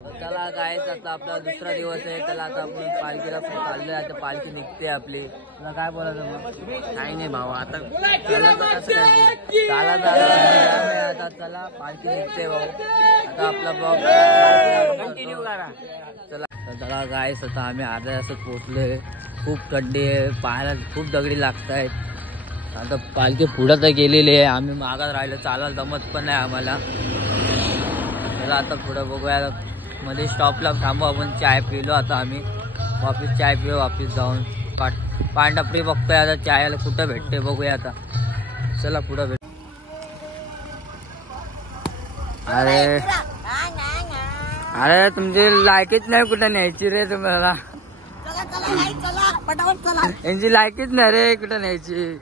चला गायस, आता आपला दुसरा दिवस आहे. त्याला आता आपण पालखीला चाललोय. आता पालखी निघते आपली. तुला काय बोलायचं मग? काही नाही भाऊ, आता आता चला पालखी निघते भाऊ. आता आपला ब्लॉग कंटिन्यू करा. चला गायस, आता आम्ही अर्ध्या तासात पोहोचलोय. खूप खड्डे पाहायला खूप दगडी लागत आहेत. आता पालखी पुढं तर गेलेली आहे, आम्ही मागात राहिलो. चालायला जमत पण नाही आम्हाला. चला आता पुढं बघूया. मध्ये स्टॉपला थांबू आपण. चाय पिलो आता आम्ही. वापिस चाय पिऊ, वापिस जाऊन पानटपरी बघतोय. आता चायला कुठं भेटते बघूया आता. चला पुढं भेट. अरे तुमची लायकीच नाही कुठं न्यायची रे तुम्हाला. यांची लायकीच नाही रे कुठं न्यायची.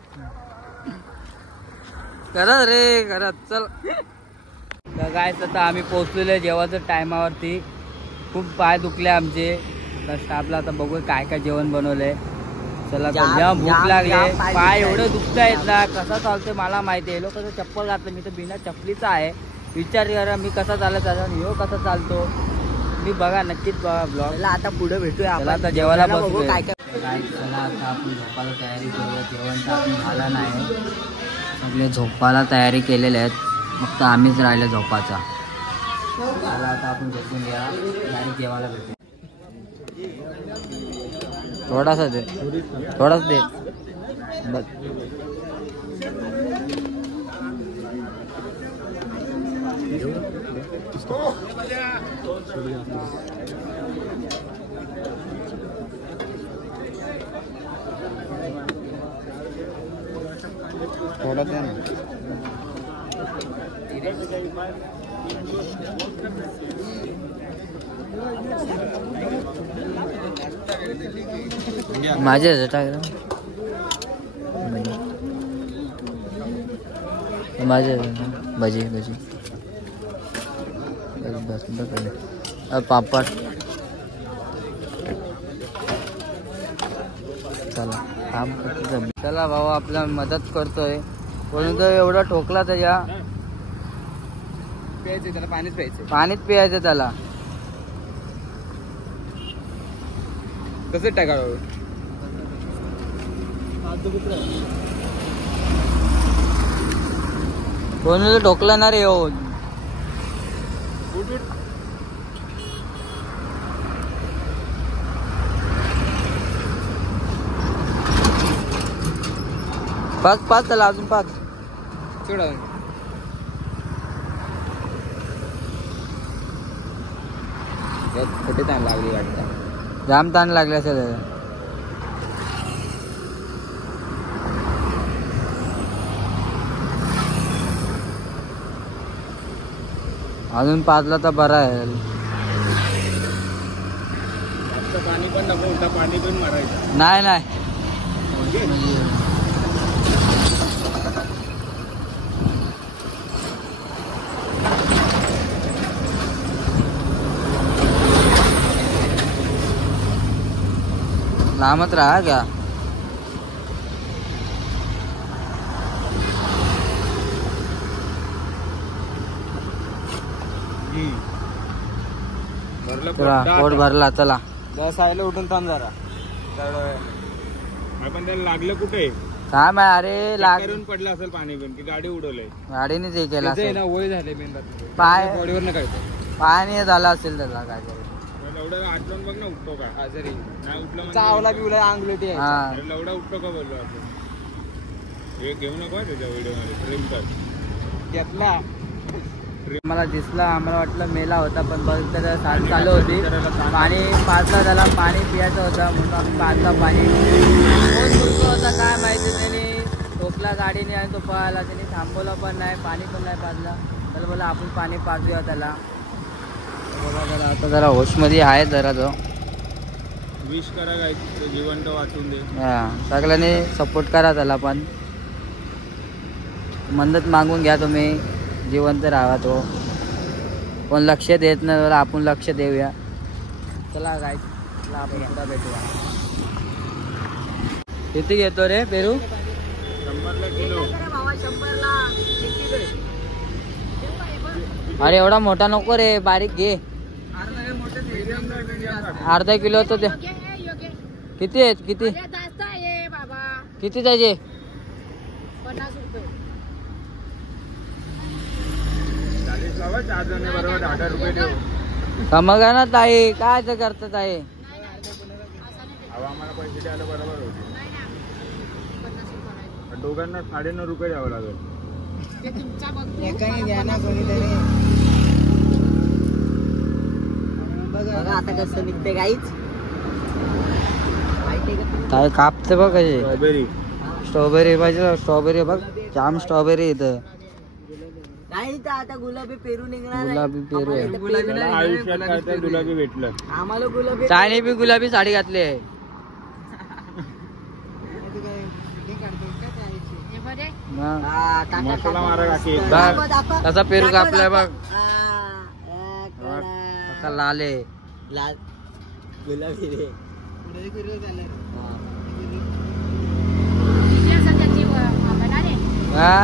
करत रे करत. चल गायस, आता आम्ही पोहोचलेलो जेवायच्या टायमावरती. खूप पाय दुखले आमचे. स्टाफला आता बघू काय काय जेवण बनवलंय. चला जेव्हा भूक लागले, पाय एवढे दुखतायत ना. कसा चालतोय मला माहिती आहे. लोक चप्पल घातलं, मी तर बिना चप्पलीचा आहे. विचार करा मी कसा चालत आणि ह्यो कसा चालतो. मी बघा नक्कीच बघा ब्लॉग. आता पुढे भेटूया. आता जेवायला बघू काय काय. चला आता आपण झोपायला तयारी करूया. जेवण तर आपण झालं नाही. सगळे झोपायला तयारी केलेले आहेत. फक्त आम्हीच राहिलं झोपाचा. चला आता आपण झोपून घ्या. डायरेक्ट जेवायला भेटू. थोडासा दे, थोडाच दे बस. थोडा दे ना. माझे माझे भजी भजी पापड. चला काम करतो. चला भाऊ आपला मदत करतोय. कोणी तर एवढा ठोकला त्याच्या. प्यायचं त्याला, पाणीच प्यायचं. पाणीच प्यायचं त्याला. कसं टाकावं. कोणी ठोकला ना रे. येऊन पाच पाच त्याला अजून पाच. कुठे ताण लागली वाटतं. जाम ताण लागले असेल. अजून पाचला तर बरा आहे. पाणी पण नको, पाणी पण मारायचं नाही. नाही लांबत राहा क्या. पोट भरला. चला सायला उठून थांब जरा. पण त्याला लागलं कुठे काय माहिती. अरे लागून पडलं असेल पाणी पण की गाडी उडवलंय. गाडीनेच हे केलं असेल. वय झाले पाय बॉडीवर न काय पाणी झालं असेल त्याला. काय एवढं आठवण बघ ना. उठतो का आजारी नाही उठला. चावला बिवला अंगलटी. एवढा उठतो का बोललो आपण. हे घेऊ नको त्याच्या व्हिडिओ मध्ये. ट्रिम कर घेतला. मला दिसला. आम्हाला वाटलं मेला होता. पण बघ तर साथ चालू होती. पाणी पाजला त्याला. पाणी पियाचं होतं म्हणून आम्ही पाजला पाणी. कोण बोलतो होता काय माहिती. त्याने ठोकला गाडीने आणि तो पळाला. त्याने थांबवलं पण नाही. पाणी पण नाही पाजला. त्याला बोला आपण पाणी पाजूया त्याला. बघा जरा आता जरा होशमध्ये आहे जरा. जो विश करा काय जिवंत वाचून दे. सगळ्यांनी सपोर्ट करा त्याला. पण मदत मागून घ्या तुम्ही. जिवंत राहावा तो. कोण लक्ष देत नाही आपण लक्ष देऊया. चला गाईस आपण पुढे भेटूया. किती घेतो रे पेरू. 100 किलो. अरे एवढा मोठा नको रे, बारीक घे. अर्धा किलो तर ते किती आहेत किती किती त्याचे 50 रुपये कमगा ना ताई काय ते करतात ताई आम्हाला पैसे द्यायला बरोबर होते दोघांना 9.5 रुपये द्यावं लागेल बघा आता कसं निघते गाईच ताई कापते बघ कशी स्ट्रॉबेरी स्ट्रॉबेरी पाहिजे स्ट्रॉबेरी बघ जाम स्ट्रॉबेरी इथं नाही तर आता गुलाबी पेरू निघणार गुलाबी पेरू आहे आयुष्यात काय तर गुलाबी भेटलं आम्हाला गुलाबी चायने बी गुलाबी साडी घातली आहे मसाला मारा काकी बघ कसा पेरू कापलाय बघ कसा लाल आहे लाल गुलाबी रे हा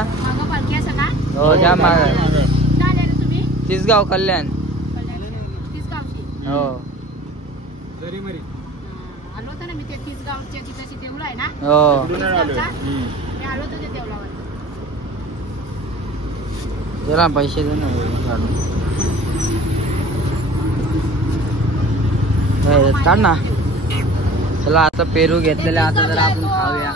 हो जाम महाग आहे तिसगाव कल्याण हो आलो होतो ना मी ते तिसगावच्या तिथं देऊळ आहे ना हो मी आलो होतो ते देवळावर जरा पैसे दे ना काढ ना चला आता पेरू घेतलेले आता जरा आपण खाऊया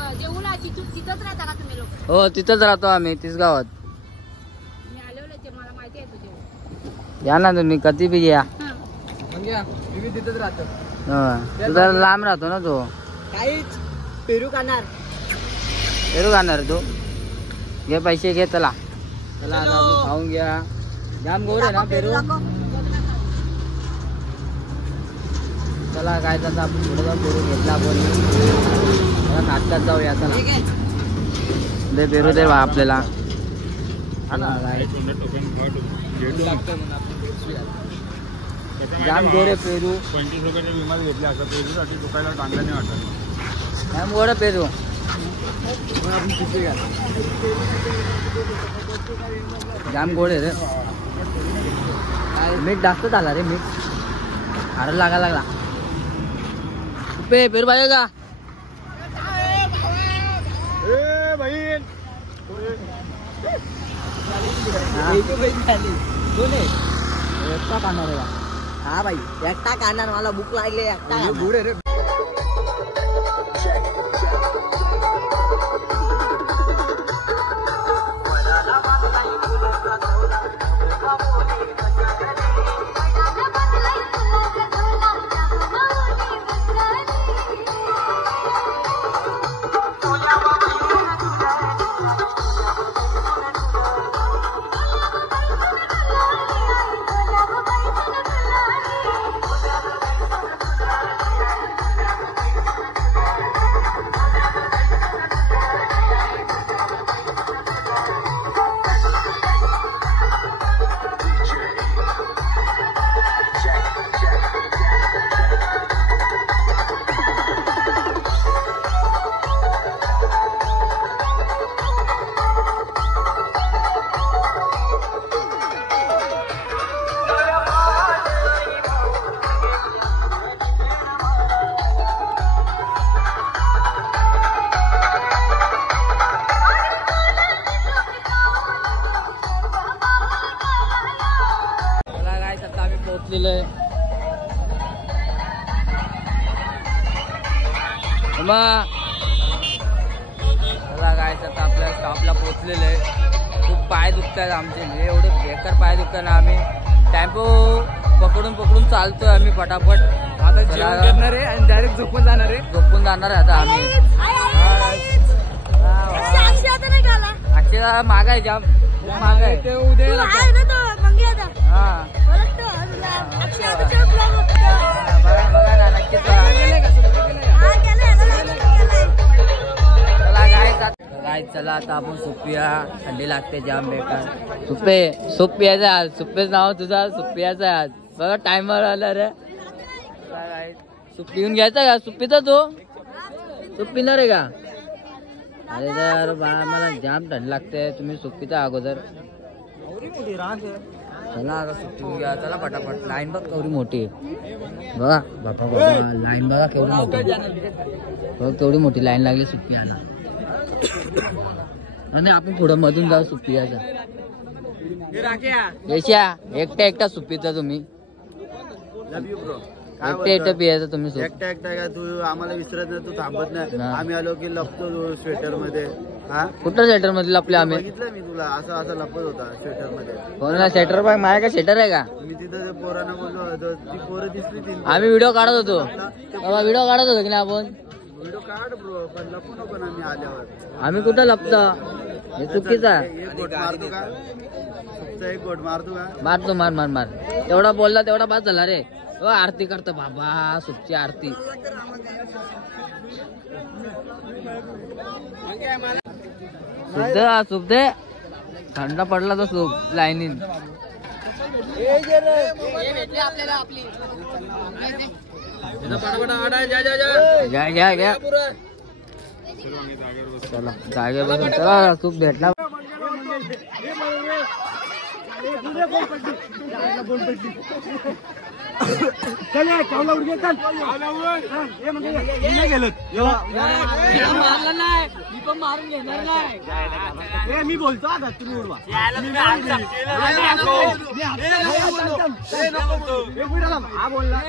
तिथंच राहता का तुम्ही लोक हो तिथंच राहतो आम्ही तिसगावात मी आले होते ते मला माहिती आहे तुझे या ना तुम्ही कधी बी घ्या मी तिथंच राहतो तू जरा लांब राहतो ना तो काहीच पेरू खाणार पेरू खाणार तू घे पैसे घे चला चला आता आपण खाऊन घ्या जाम गोड आहे ना पेरू चला काय आता आपण पुढे जाऊन पेरू घेतला आपण नाटकात जाऊया चला दे पेरू दे बा आपल्याला जाम गोड आहे पेरू 25 रुपयाचे विमान घेतले असं पेरूसाठी दुकायला चांगलं नाही वाटत जाम गोड आहे पेरू जाम गोड आहे रे मीठ जास्त झाला रे मीठ हाड लागा लागला पेरू पाहिजे का एकटा खाणार आहे हा भाई एकटा खाणार मला भूक लागली एकटा पोहोचलेलं चला काय आता आपल्या स्टॉपला पोहोचलेलं आहे खूप पाय दुखतात आमचे एवढे बेकार पाय दुखतात ना आम्ही टेम्पो पकडून चालतोय आम्ही फटाफट आता जेवण करणार आहे आणि डायरेक्ट झोपून जाणार आहे आता आम्ही अक्षय मागाय जाम मागाय ते उद्या बघा ना नक्कीच चला आता आपण सुप्पिया थंडी लागते जाम बेकार सूप प्यायचा आज सुप्पेच नाव तुझा सूप प्यायचा आज बघा टायमर आला रे सूप पिऊन घ्यायचा का सुप्पीचा तो सूप पिणार आहे का अरे तर बा मला जाम थंड लागते तुम्ही सूप पिता अगोदर चला आता सुट्टी घ्या, चला पटापट. लाईन बघ केवढी मोठी आहे बघा. बाबा बाबा लाईन बघा केवढी मोठी बघ, केवढी मोठी लाईन लागली सुट्टी घ्यायला. आणि आपण पुढं मधून जाऊ सुट्टी घ्यायचा. एकट्या एकटा सुट्टीचा तुम्ही एकट्या पियाचा तुम्ही. एकटा का तू आम्हाला विसरत नाही, तू थांबत नाही. आम्ही आलो की लपतो स्वेटर मध्ये. हा कुठं स्वेटर मध्ये लपले आम्ही? बघितलं मी तुला असं असं लपत होता स्वेटर मध्ये. कोणाला स्वेटर पाय? माझ्या का स्वेटर आहे का? मी तिथं पोरांना बोललो, ती पोरं दिसली ती. आम्ही व्हिडिओ काढत होतो व्हिडिओ काढत होतो की नाही आपण? व्हिडिओ काढ ब्रो, पण लपू नको ना. मी आल्यावर आम्ही कुठं लपतो? हे चुकीचा. एक गोट मारतो का? एक गोट मारतो का? मारतो मार मार मार. तेवढा बोलला तेवढा बाद झाला रे. आरती करतो बाबा, सुपची आरती. सूप दे. थंड पडला तर सूप लाईनीन. घ्या घ्या घ्या. चला जागे बसून चला सूप भेटला. मारला नाही मी पण मारून घेणार नाही. मी बोलतो आता तुम्ही उडवा. हा बोलला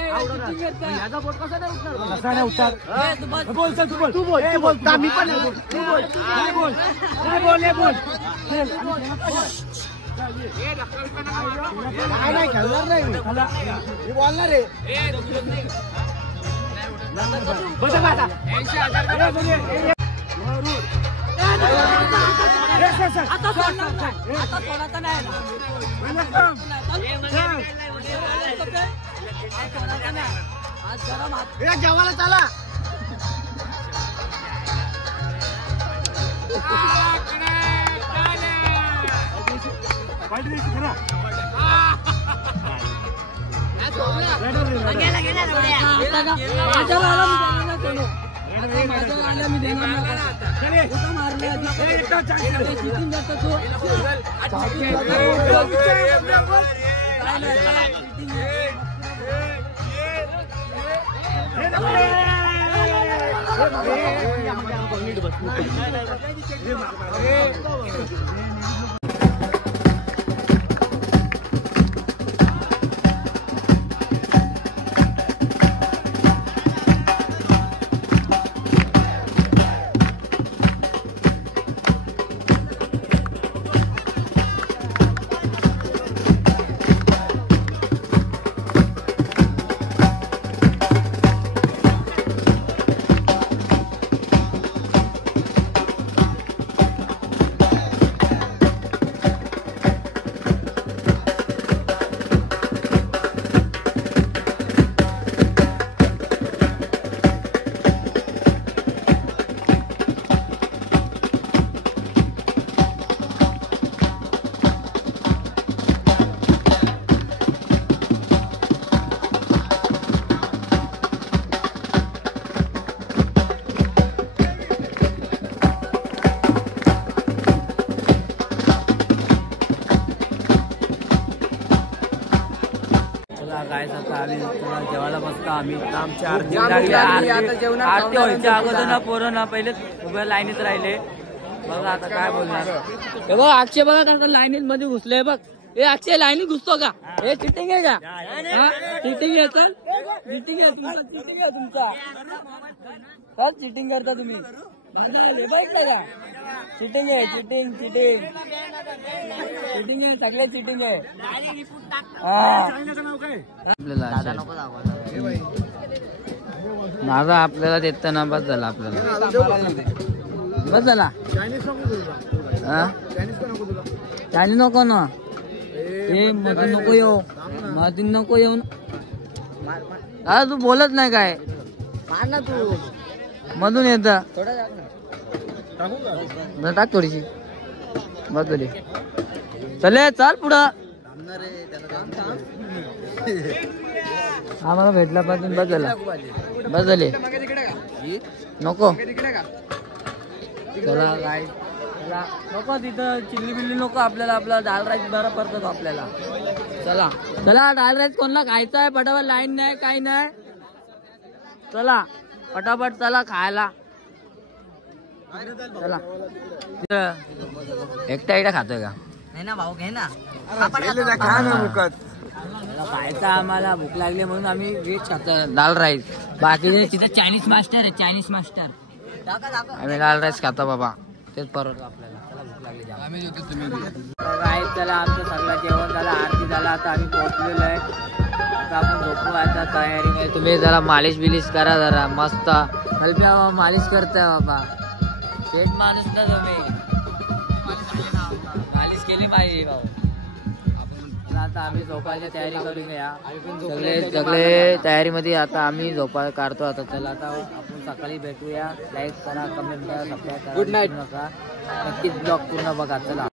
तू बोल. मी पण बोल. नाही खेळणार नाही मी बोलणार आहे. जेवायला चला. जेवायला बसतो आम्ही. आरती व्हायच्या अगोदर ना पोरं ना पहिले उभ्या लाईनीत राहिले. बघा आता काय बोलणार. हे बघ अक्षय बघा कसं लाईनीत मध्ये घुसले बघ. हे अक्षय लाईनीत घुसतो का? हे चिटिंग आहे का? चिटिंग आहे सर. चिटिंग आहे तुमचा. चिटिंग आहे तुमचा. सर चिटिंग करता तुम्ही. का चिटिंग आहे. चिटिंग चिटिंग चिटिंग आहे. सगळे चिटिंग आहे. माझा आपल्याला देताना बस झाला. आपल्याला बस झाला. चायनीज नको ना. हे मधून नको येऊ. मधून नको येऊन. तू बोलत नाही काय? ना तू मधून येत टाक थोडीशी. बस झाली. चले चाल पुढं. आम्हाला भेटला पाहिजे. बस झाला. बस झाले नको. चला काय नको तिथं चिल्ली बिल्ली नको आपल्याला. आपला दाल राईस बरा पडतो आपल्याला. चला चला डाल राईस कोणला खायचा आहे पटापट लाईन नाही काही नाही चला पटापट चला खायला चला एकटा खातोय का नाही ना भाऊ घे ना खायचा आम्हाला भूक लागली म्हणून आम्ही व्हेज खातो दाल राईस बाकी तिथं चायनीज मास्टर आहे चायनीज मास्टर आम्ही दाल राईस खातो बाबा तेच परवडतो आपल्याला चला भूक लागली राईस चला आमचं सगळं जेवण झालं आरती झाला आता आम्ही पोहोचलेलो आहे आता आपण झोपू आता तयारीमध्ये तुम्ही जरा मालिश बिलिश करा जरा मस्त हलप्या मालिश करताय बाबा पेट माणूस ना तुम्ही मालिश केली पाहिजे भाऊ आता आम्ही झोपायची तयारी करून घ्या सगळे तयारीमध्ये आता आम्ही झोपा काढतो आता चला आता आपण सकाळी भेटूया लाईक करा कमेंट करा सबस्क्राईब करा गुड नाईट नका नक्कीच ब्लॉग पूर्ण बघा चला